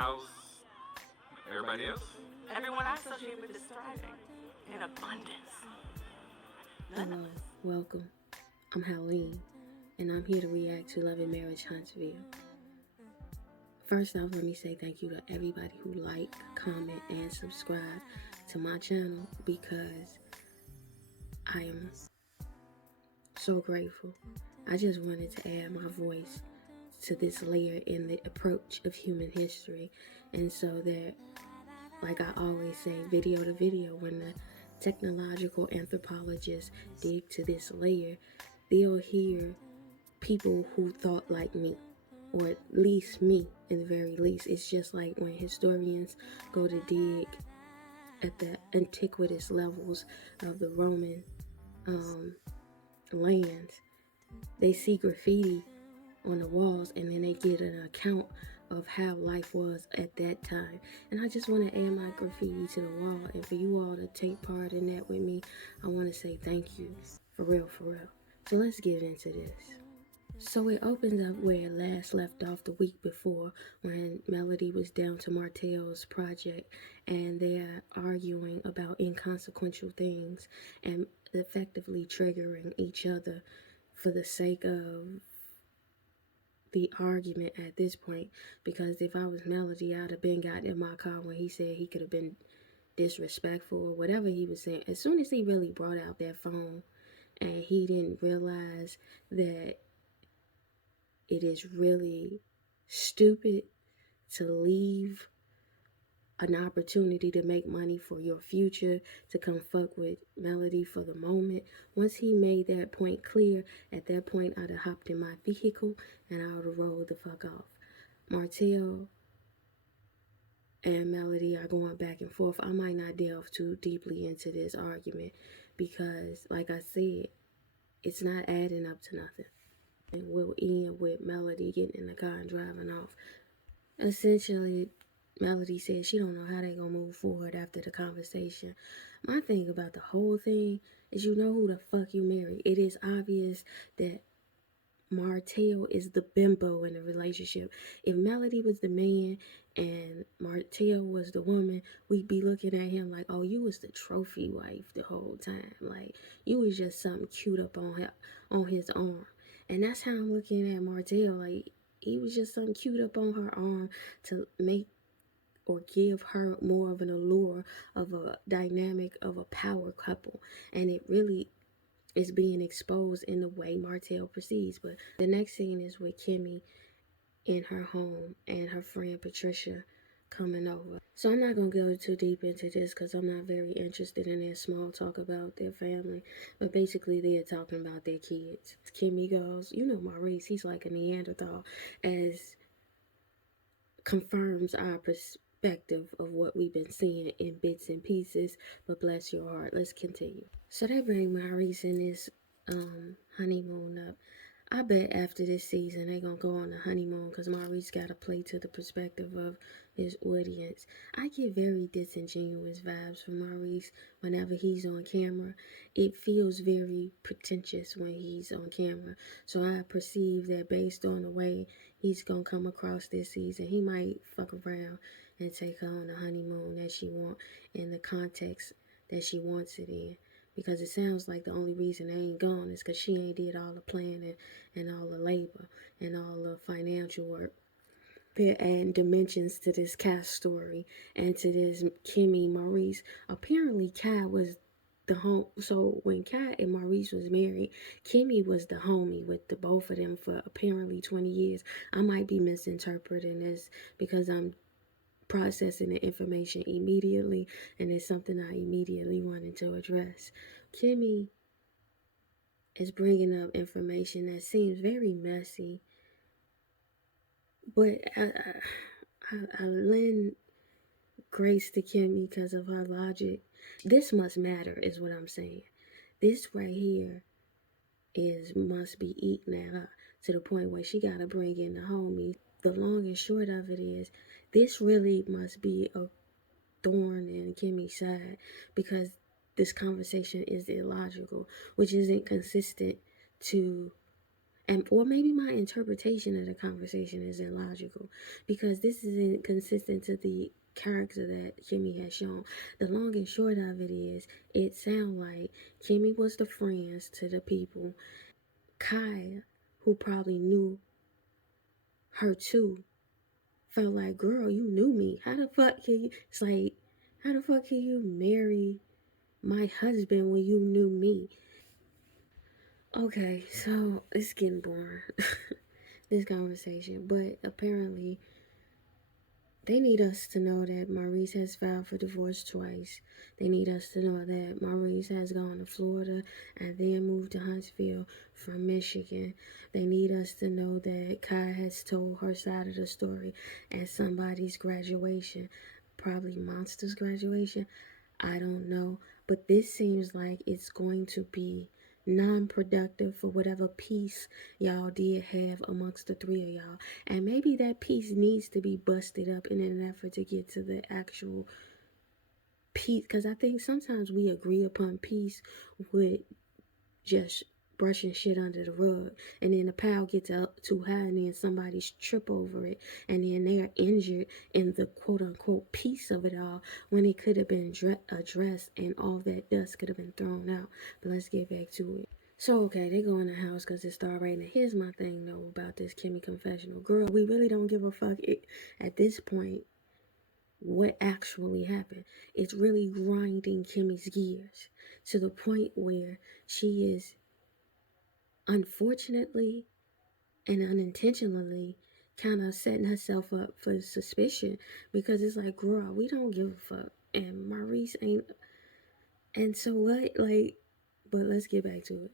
How's everybody else? Everyone I associate with is thriving in abundance. Hello, welcome. I'm Helene, and I'm here to react to Love and Marriage Huntsville. First off, let me say thank you to everybody who like, comment, and subscribe to my channel because I am so grateful. I just wanted to add my voice to this layer in the approach of human history, and so that, like I always say, video to video, when the technological anthropologists dig to this layer, they'll hear people who thought like me, or at least me, in the very least. It's just like when historians go to dig at the antiquitous levels of the Roman lands, they see graffiti on the walls and then they get an account of how life was at that time. And I just want to add my graffiti to the wall, and for you all to take part in that with me, I want to say thank you. For real, for real. So let's get into this. So it opens up where it last left off the week before, when Melody was down to Martell's project and they're arguing about inconsequential things and effectively triggering each other for the sake of the argument at this point. Because if I was Melody, I'd have been got in my car when he said he could have been disrespectful or whatever he was saying. As soon as he really brought out that phone and he didn't realize that it is really stupid to leave an opportunity to make money for your future to come fuck with Melody for the moment. Once he made that point clear, at that point I'd have hopped in my vehicle and I would have rolled the fuck off. Martell and Melody are going back and forth. I might not delve too deeply into this argument because, like I said, it's not adding up to nothing. And we'll end with Melody getting in the car and driving off. Essentially, Melody said she don't know how they gonna move forward after the conversation. My thing about the whole thing is, you know who the fuck you marry. It is obvious that Martell is the bimbo in the relationship. If Melody was the man and Martell was the woman, we'd be looking at him like, oh, you was the trophy wife the whole time. Like, you was just something cute up on his arm. And that's how I'm looking at Martell. Like, he was just something cute up on her arm to make or give her more of an allure of a dynamic of a power couple. And it really is being exposed in the way Martell proceeds. But the next scene is with Kimmy in her home and her friend Patricia coming over. So I'm not going to go too deep into this because I'm not very interested in their small talk about their family. But basically they're talking about their kids. Kimmy goes, you know Maurice, he's like a Neanderthal, as confirms our perspective of what we've been seeing in bits and pieces. But bless your heart, let's continue. So they bring Maurice and his honeymoon up. I bet after this season they gonna go on the honeymoon because Maurice gotta play to the perspective of his audience. I get very disingenuous vibes from Maurice whenever he's on camera. It feels very pretentious when he's on camera. So I perceive that based on the way he's gonna come across this season, he might fuck around and take her on the honeymoon that she want in the context that she wants it in. Because it sounds like the only reason they ain't gone is because she ain't did all the planning and all the labor and all the financial work. They're adding dimensions to this cast story and to this Kimmy Maurice. Apparently Kai was the home. So when Kai and Maurice was married, Kimmy was the homie with the both of them for apparently 20 years. I might be misinterpreting this because I'm processing the information immediately, and it's something I immediately wanted to address. Kimmy is bringing up information that seems very messy, but I lend grace to Kimmy because of her logic. This must matter is what I'm saying. This right here must be eating at her to the point where she gotta bring in the homie. The long and short of it is, this really must be a thorn in Kimmy's side because this conversation is illogical, which isn't consistent to, And or maybe my interpretation of the conversation is illogical because this isn't consistent to the character that Kimmy has shown. The long and short of it is, it sounds like Kimmy was the friends to the people. Kai, who probably knew her too, felt like, girl, you knew me. How the fuck can you? It's like, how the fuck can you marry my husband when you knew me? Okay, so it's getting boring, this conversation. But apparently, they need us to know that Maurice has filed for divorce twice. They need us to know that Maurice has gone to Florida and then moved to Huntsville from Michigan. They need us to know that Kai has told her side of the story at somebody's graduation, probably Monster's graduation. I don't know, but this seems like it's going to be non-productive for whatever peace y'all did have amongst the three of y'all. And maybe that peace needs to be busted up in an effort to get to the actual peace, because I think sometimes we agree upon peace with just brushing shit under the rug, and then the pile gets up too high and then somebody's trip over it and then they're injured in the quote-unquote peace of it all, when it could have been addressed and all that dust could have been thrown out. But let's get back to it. So, okay, they go in the house because it started raining. Here's my thing, though, about this Kimmy confessional. Girl, we really don't give a fuck at this point what actually happened. It's really grinding Kimmy's gears to the point where she is, unfortunately and unintentionally, kind of setting herself up for suspicion, because it's like, girl, we don't give a fuck. And Maurice ain't. And so what? Like, but let's get back to it.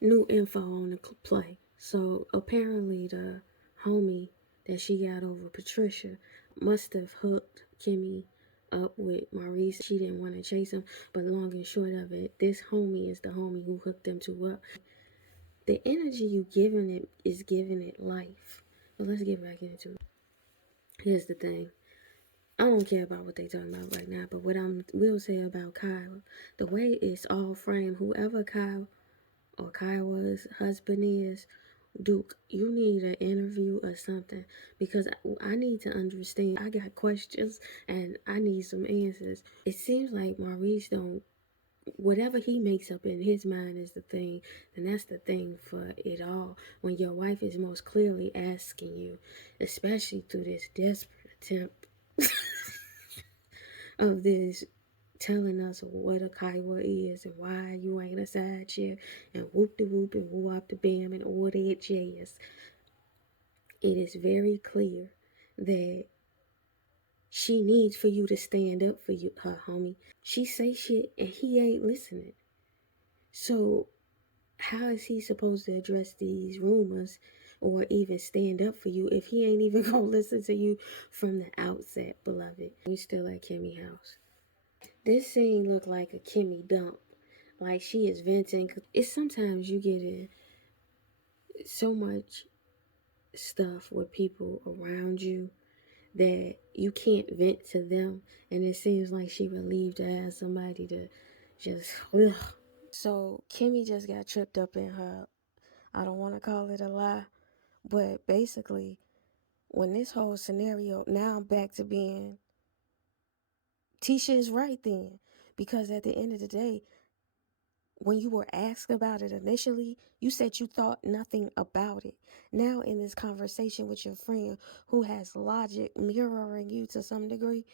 New info on the play. So apparently the homie that she got over, Patricia, must have hooked Kimmy up with Maurice. She didn't want to chase him, but long and short of it, this homie is the homie who hooked them two up. The energy you giving it is giving it life. But let's get back into it. Here's the thing. I don't care about what they talking about right now, but what I will say about Kyle, the way it's all framed, whoever Kyle or Kiowa's husband is, Duke, you need an interview or something, because I need to understand. I got questions and I need some answers. It seems like Maurice don't, whatever he makes up in his mind is the thing, and that's the thing for it all. When your wife is most clearly asking you, especially through this desperate attempt of this, telling us what a Kiowa is and why you ain't a side chick, and whoop de whoop and whoop up the bam and all that jazz. It is very clear that she needs for you to stand up for you, her homie. She say shit and he ain't listening. So how is he supposed to address these rumors or even stand up for you if he ain't even gonna listen to you from the outset, beloved? We still at Kimmy house. This scene looked like a Kimmy dump. Like she is venting. It's sometimes you get in so much stuff with people around you that you can't vent to them, and it seems like she relieved to have somebody to just ugh. So Kimmy just got tripped up in her, I don't want to call it a lie, but basically when this whole scenario, now I'm back to being Tisha is right then, because at the end of the day, when you were asked about it initially, you said you thought nothing about it. Now in this conversation with your friend who has logic mirroring you to some degree,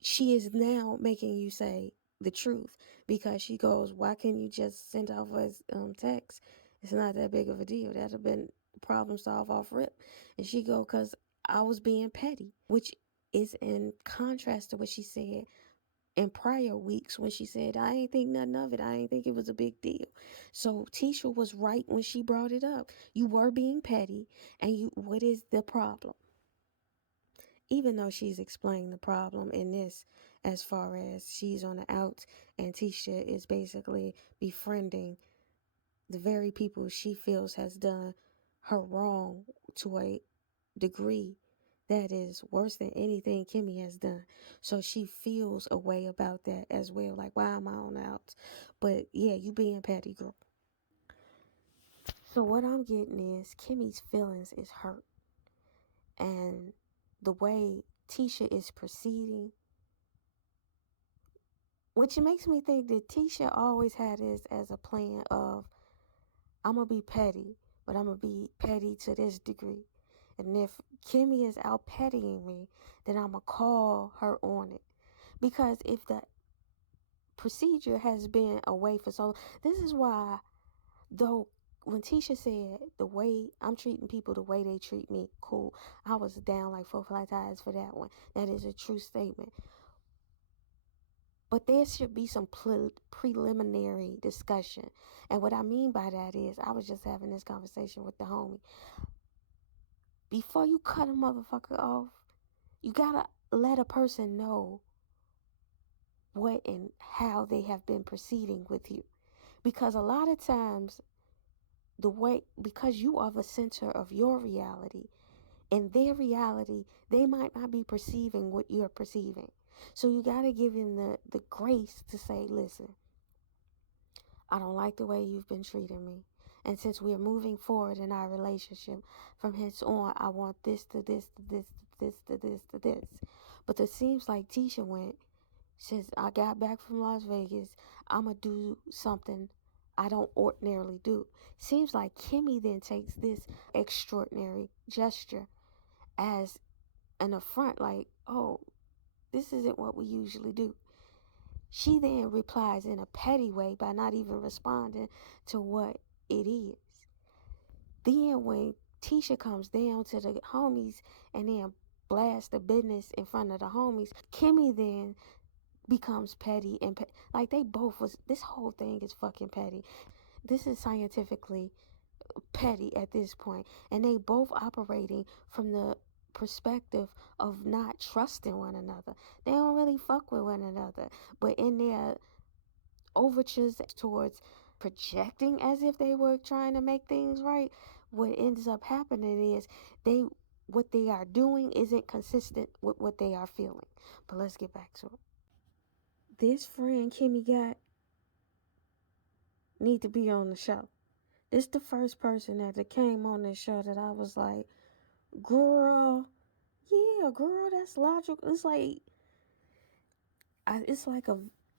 she is now making you say the truth, because she goes, why can't you just send off a text? It's not that big of a deal. That'd have been problem solved off rip. And she go, because I was being petty, which is in contrast to what she said in prior weeks when she said, I ain't think nothing of it. I ain't think it was a big deal. So Tisha was right when she brought it up. You were being petty, and what is the problem? Even though she's explained the problem in this, as far as she's on the outs and Tisha is basically befriending the very people she feels has done her wrong to a degree that is worse than anything Kimmy has done. So she feels a way about that as well. Like, why am I on the outs? But yeah, you being petty, girl. So what I'm getting is Kimmy's feelings is hurt. And the way Tisha is proceeding, which makes me think that Tisha always had this as a plan of, I'm going to be petty, but I'm going to be petty to this degree. And if Kimmy is out pettying me, then I'm going to call her on it. Because if the procedure has been away for so long, this is why, though, when Tisha said the way I'm treating people the way they treat me, cool, I was down like 4 flat tires for that one. That is a true statement. But there should be some preliminary discussion. And what I mean by that is, I was just having this conversation with the homie. Before you cut a motherfucker off, you gotta let a person know what and how they have been proceeding with you. Because a lot of times, because you are the center of your reality, in their reality, they might not be perceiving what you're perceiving. So you got to give them the grace to say, listen, I don't like the way you've been treating me. And since we're moving forward in our relationship, from hence on, I want this to this to this to this to this to this. But it seems like Tisha went, since I got back from Las Vegas, I'm going to do something I don't ordinarily do. Seems like Kimmy then takes this extraordinary gesture as an affront, like, oh, this isn't what we usually do. She then replies in a petty way by not even responding to what it is. Then when Tisha comes down to the homies and then blasts the business in front of the homies, Kimmy then becomes petty and like they both was, this whole thing is fucking petty. This is scientifically petty at this point, and they both operating from the perspective of not trusting one another. They don't really fuck with one another, but in their overtures towards projecting as if they were trying to make things right, what ends up happening is what they are doing isn't consistent with what they are feeling. But let's get back to it. This friend Kimmy got need to be on the show. This the first person that came on this show that I was like, girl, yeah, girl, that's logical. It's like a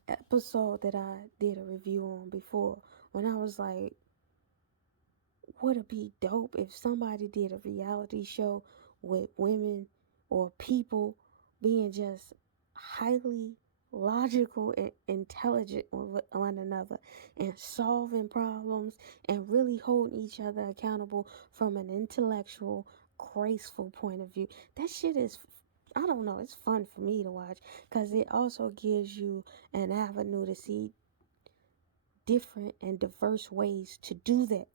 episode that I did a review on before, when I was like, would it be dope if somebody did a reality show with women or people being just highly logical and intelligent with one another and solving problems and really holding each other accountable from an intellectual, graceful point of view. That shit is, I don't know, it's fun for me to watch because it also gives you an avenue to see different and diverse ways to do that.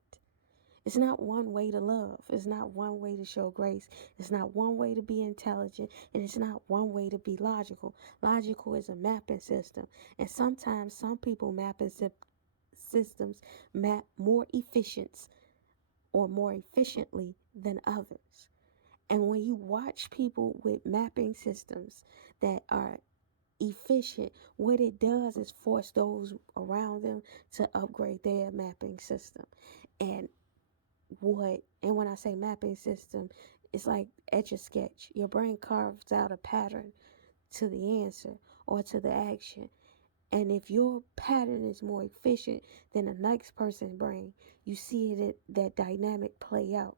It's not one way to love. It's not one way to show grace. It's not one way to be intelligent. And it's not one way to be logical. Logical is a mapping system. And sometimes some people mapping systems map more efficient or more efficiently than others. And when you watch people with mapping systems that are efficient, what it does is force those around them to upgrade their mapping system. And when I say mapping system, it's like Etch a Sketch. Your brain carves out a pattern to the answer or to the action. And if your pattern is more efficient than the next person's brain, you see that dynamic play out,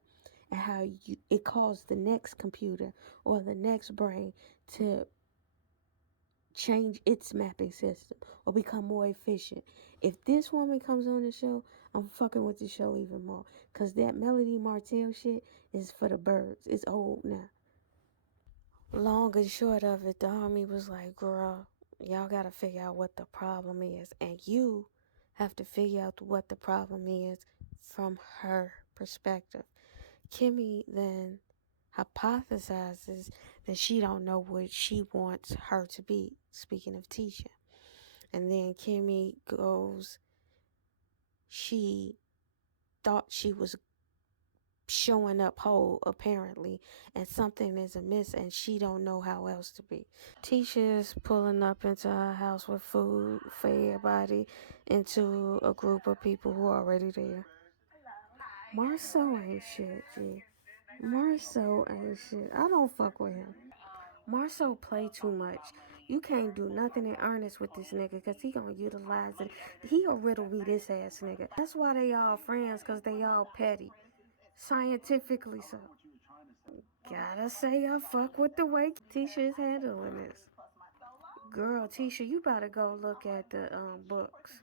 and how it calls the next computer or the next brain to change its mapping system or become more efficient. If this woman comes on the show, I'm fucking with the show even more, because that Melody Martell shit is for the birds. It's old now. Long and short of it, the homie was like, girl, y'all gotta figure out what the problem is, and you have to figure out what the problem is from her perspective. Kimmy then hypothesizes that she don't know what she wants her to be, speaking of Tisha. And then Kimmy goes, she thought she was showing up whole, apparently, and something is amiss and she don't know how else to be. Tisha is pulling up into her house with food for everybody, into a group of people who are already there. Marceau ain't shit, G. Marceau ain't shit. I don't fuck with him. Marceau play too much. You can't do nothing in earnest with this nigga because he gonna utilize it. He a riddle me this ass nigga. That's why they all friends, because they all petty. Scientifically so. Gotta say I fuck with the way Tisha is handling this. Girl, Tisha, you better go look at the books.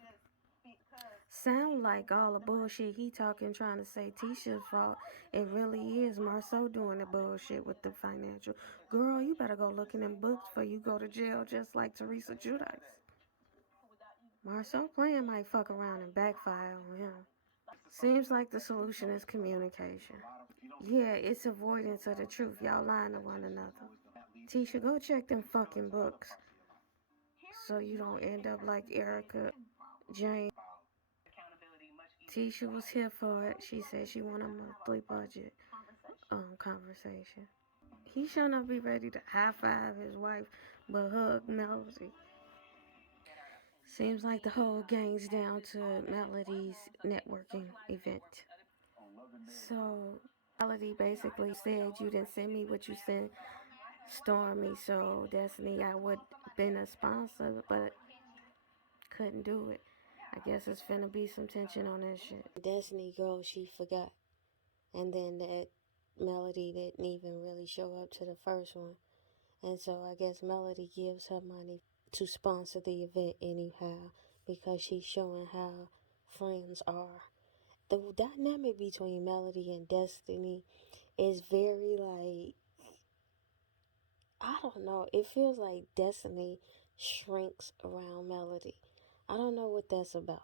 Sound like all the bullshit he talking trying to say Tisha's fault. It really is Marceau doing the bullshit with the financial. Girl, you better go look in them books before you go to jail just like Teresa Giudice. Marceau plan might fuck around and backfire on him. Seems like the solution is communication. Yeah, it's avoidance of the truth. Y'all lying to one another. Tisha, go check them fucking books so you don't end up like Erica Jane. Tisha was here for it. She said she wanted a monthly budget conversation. He should not be ready to high five his wife, but hug Melody. Seems like the whole gang's down to Melody's networking event. So Melody basically said, you didn't send me what you sent Stormy, so Destiny, I would been a sponsor, but couldn't do it. I guess it's finna be some tension on that shit. Destiny girl, she forgot. And then that Melody didn't even really show up to the first one. And so I guess Melody gives her money to sponsor the event anyhow, because she's showing how friends are. The dynamic between Melody and Destiny is very like, I don't know, it feels like Destiny shrinks around Melody. I don't know what that's about.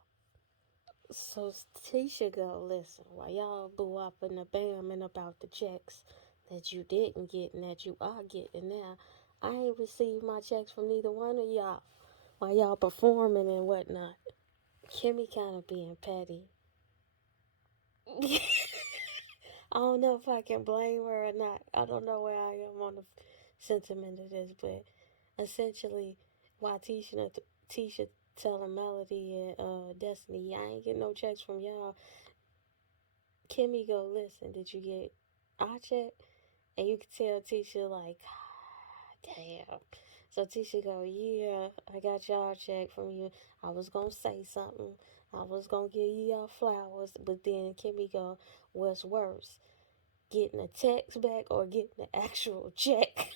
So Tisha go, listen, while y'all boo up and the bamming about the checks that you didn't get and that you are getting now, I ain't received my checks from neither one of y'all while y'all performing and whatnot. Kimmy kind of being petty. I don't know if I can blame her or not. I don't know where I am on the sentiment of this, but essentially, while Tisha telling Melody and Destiny, I ain't getting no checks from y'all, Kimmy go, listen, did you get our check? And you can tell Tisha like, damn. So Tisha go, yeah, I got y'all check from you. I was gonna say something. I was gonna give you y'all flowers, but then Kimmy go, what's worse, getting a text back or getting the actual check?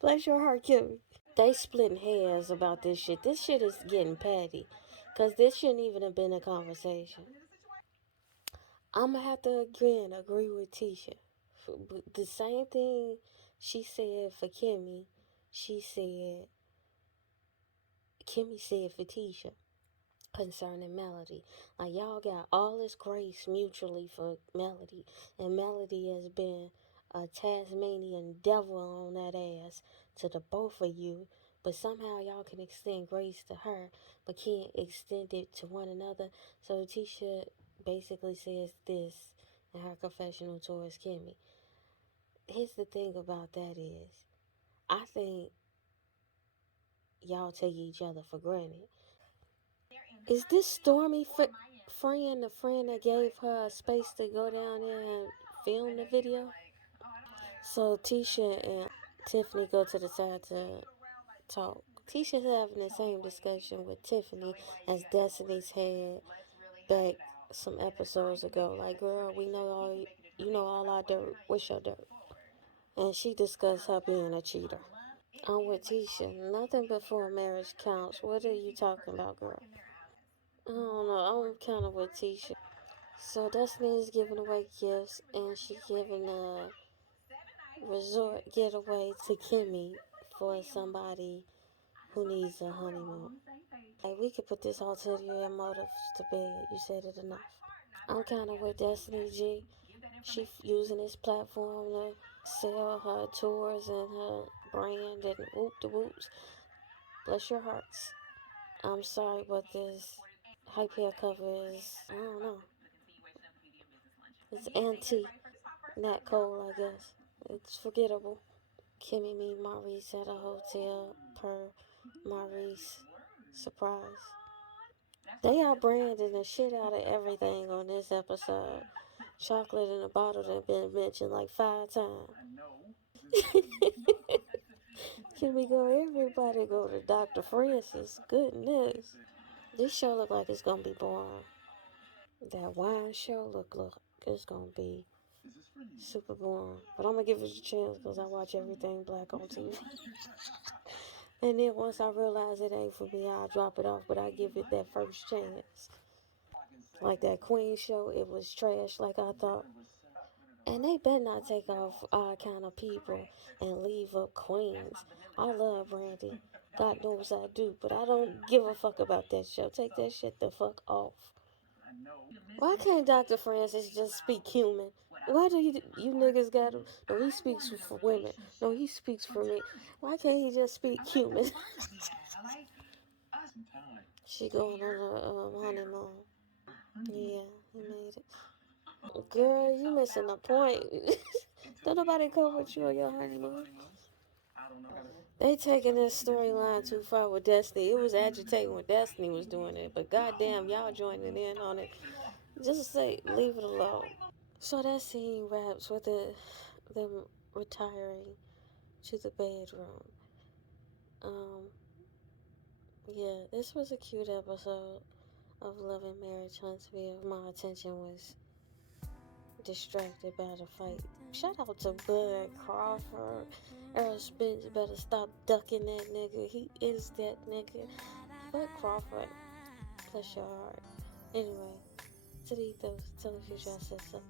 Bless your heart, Kimmy. They splitting hairs about this shit. This shit is getting petty, cause this shouldn't even have been a conversation. I'm gonna have to again agree with Tisha. The same thing she said for Kimmy, Kimmy said for Tisha concerning Melody. Like, y'all got all this grace mutually for Melody, and Melody has been a Tasmanian devil on that ass to the both of you, but somehow y'all can extend grace to her but can't extend it to one another. So Tisha basically says this in her confessional towards Kimmy. Here's the thing about that is, I think y'all take each other for granted. Is this Stormy friend the friend that gave her a space to go down there and film the video? So Tisha and Tiffany go to the side to talk. Tisha's having the same discussion with Tiffany as Destiny's had back some episodes ago. Like, girl, we know all, you know all our dirt. What's your dirt? And she discussed her being a cheater. I'm with Tisha. Nothing before marriage counts. What are you talking about, girl? I don't know. I'm kind of with Tisha. So Destiny is giving away gifts, and she giving a resort getaway to Kimmy for somebody who needs a honeymoon. Like, we could put this ulterior motives to bed. You said it enough. I'm kind of with Destiny G. She using this platform to sell her tours and her brand and whoop the whoops. Bless your hearts. I'm sorry, but this hype hair cover is, I don't know. It's anti Nat Cole, I guess. It's forgettable. Kimmy and Maurice at a hotel per Maurice surprise. They are branding the shit out of everything on this episode. Chocolate in a bottle that been mentioned like 5 times. Kimmy go, everybody go to Dr. Francis. Goodness. This show look like it's gonna be boring. That wine show look it's gonna be super boring. But I'm gonna give it a chance because I watch everything black on TV. And then once I realize it ain't for me, I'll drop it off. But I give it that first chance. Like that Queen show, it was trash like I thought. And they better not take off our kind of people and leave up Queens. I love Brandy. God knows I do. But I don't give a fuck about that show. Take that shit the fuck off. Why can't Dr. Francis just speak human? Why do you niggas gotta... No, he speaks for women. No, he speaks for me. Why can't he just speak human? She going on a honeymoon. Yeah, he made it. Girl, you missing the point. Don't nobody come with you on your honeymoon. They taking this storyline too far with Destiny. It was agitating when Destiny was doing it, but goddamn, y'all joining in on it. Just say, leave it alone. So that scene wraps with them retiring to the bedroom. Yeah, this was a cute episode of Love and Marriage Huntsville. My attention was distracted by the fight. Shout out to Bud Crawford. Errol Spence better stop ducking that nigga. He is that nigga. Bud Crawford, bless your heart. Anyway, to the ethos, tell the future I said so.